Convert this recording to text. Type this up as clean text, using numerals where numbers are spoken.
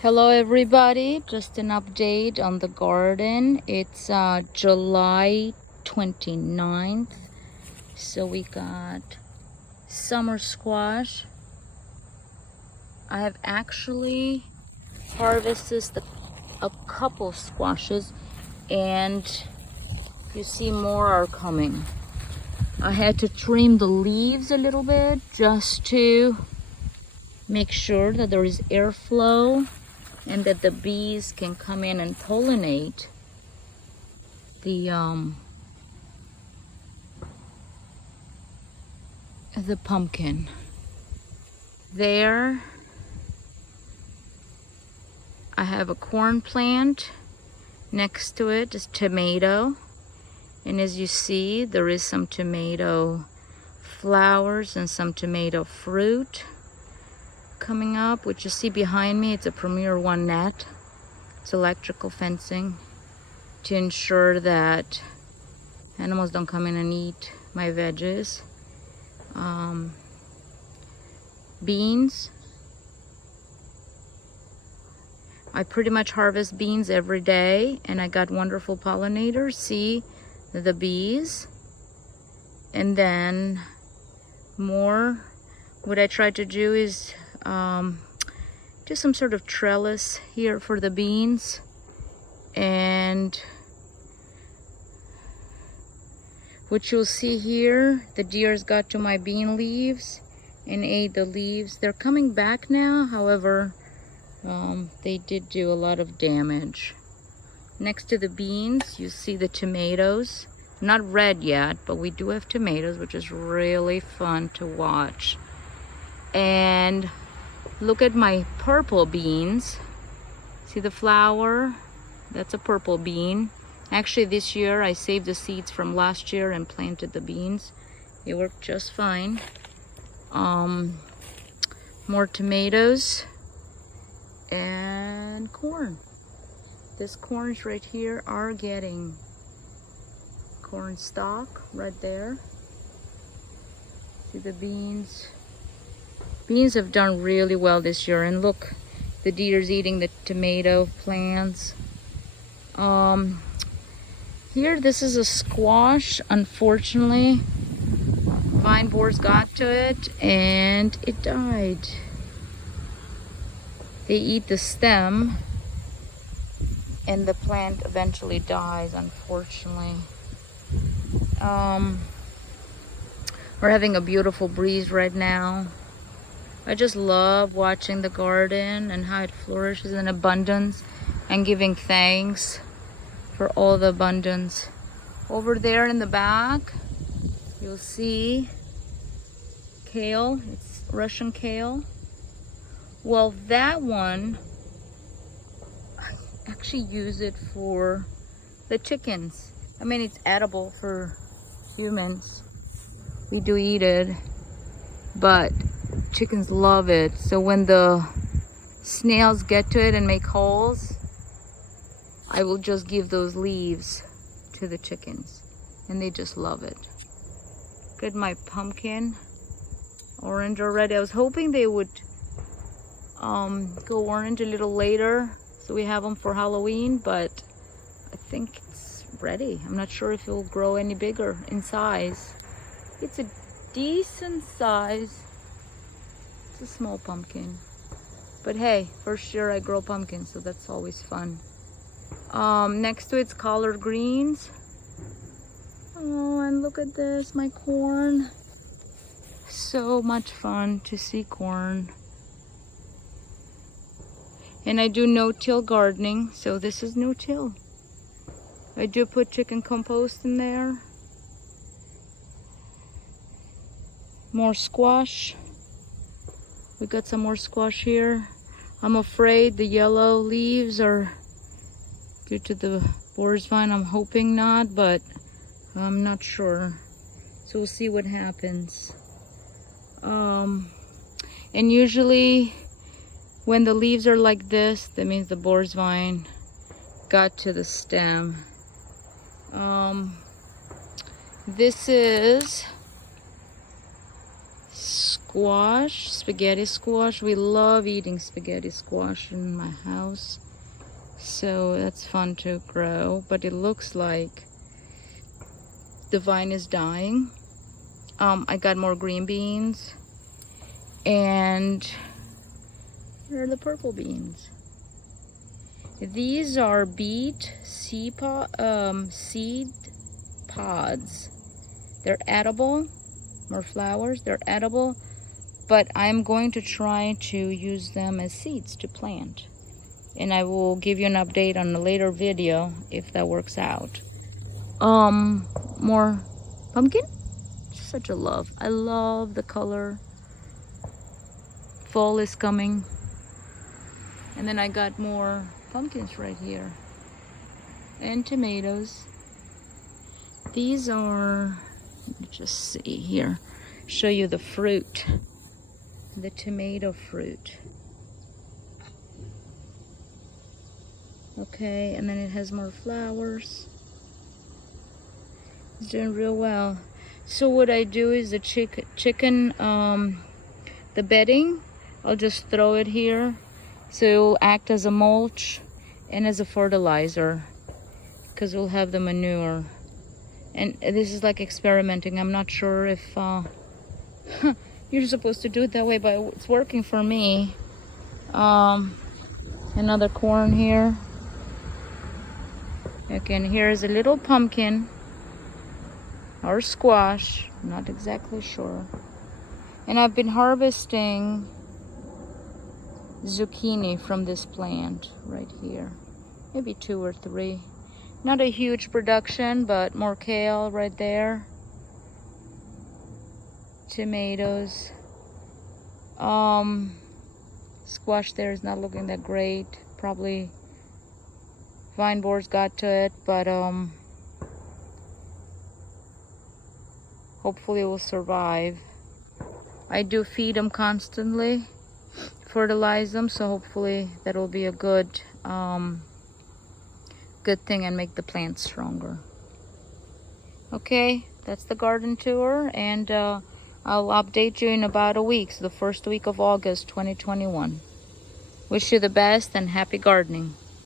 Hello everybody, just an update on the garden. It's July 29th. So we got summer squash. I have actually harvested a couple squashes and you see more are coming. I had to trim the leaves a little bit just to make sure that there is airflow and that the bees can come in and pollinate the pumpkin. There I have a corn plant. Next to it is tomato, and as you see there is some tomato flowers and some tomato fruit coming up. What you see behind me, it's a Premier One net. It's electrical fencing to ensure that animals don't come in and eat my veggies. Beans. I pretty much harvest beans every day, and I got wonderful pollinators. See the bees. And then more, what I try to do is do some sort of trellis here for the beans, and what you'll see here, the deers got to my bean leaves and ate the leaves. They're coming back now, however, they did do a lot of damage. Next to the beans, you see the tomatoes. Not red yet, but we do have tomatoes, which is really fun to watch. And look at my purple beans. See the flower? That's a purple bean. Actually, this year I saved the seeds from last year and planted the beans. They worked just fine. More tomatoes and corn. This corns right here are getting corn stalk right there. See the beans? Beans have done really well this year, and look, the deer's eating the tomato plants. Here, this is a squash. Unfortunately, vine borers got to it and it died. They eat the stem and the plant eventually dies, unfortunately. We're having a beautiful breeze right now. I just love watching the garden and how it flourishes in abundance and giving thanks for all the abundance. Over there in the back, you'll see kale. It's Russian kale. Well, that one, I actually use it for the chickens. I mean, it's edible for humans. We do eat it, but chickens love it. So when the snails get to it and make holes, I will just give those leaves to the chickens, and they just love it. Good, my pumpkin, orange already. I was hoping they would go orange a little later, so we have them for Halloween, but I think it's ready. I'm not sure if it will grow any bigger in size. It's a decent size. It's a small pumpkin, but hey, first year I grow pumpkins, so that's always fun. Next to it's collard greens. Oh, and look at this, my corn. So much fun to see corn. And I do no-till gardening, so this is no-till. I do put chicken compost in there. More squash. We got some more squash here. I'm afraid the yellow leaves are due to the boar's vine. I'm hoping not, but I'm not sure. So we'll see what happens. And usually when the leaves are like this, that means the boar's vine got to the stem. This is squash, spaghetti squash. We love eating spaghetti squash in my house, so that's fun to grow. But it looks like the vine is dying. I got more green beans, and here are the purple beans. These are beet seed pods. They're edible. More flowers. They're edible, but I'm going to try to use them as seeds to plant, and I will give you an update on a later video if that works out. More pumpkin. Such a love. I love the color. Fall is coming. And then I got more pumpkins right here, and tomatoes. These are, let me just see here, show you the fruit, the tomato fruit. Okay, and then it has more flowers. It's doing real well. So what I do is the chicken, the bedding, I'll just throw it here, so it will act as a mulch and as a fertilizer, because we'll have the manure. And this is like experimenting. I'm not sure if you're supposed to do it that way, but it's working for me. Another corn here. Again, here's a little pumpkin or squash, not exactly sure. And I've been harvesting zucchini from this plant right here, maybe 2 or 3. Not a huge production, but more kale right there, tomatoes. Squash there is not looking that great, probably vine borers got to it, but hopefully it will survive. I do feed them constantly, fertilize them, so hopefully that will be a good good thing and make the plants stronger. Okay, that's the garden tour, and I'll update you in about a week, so the first week of August 2021. Wish you the best and happy gardening.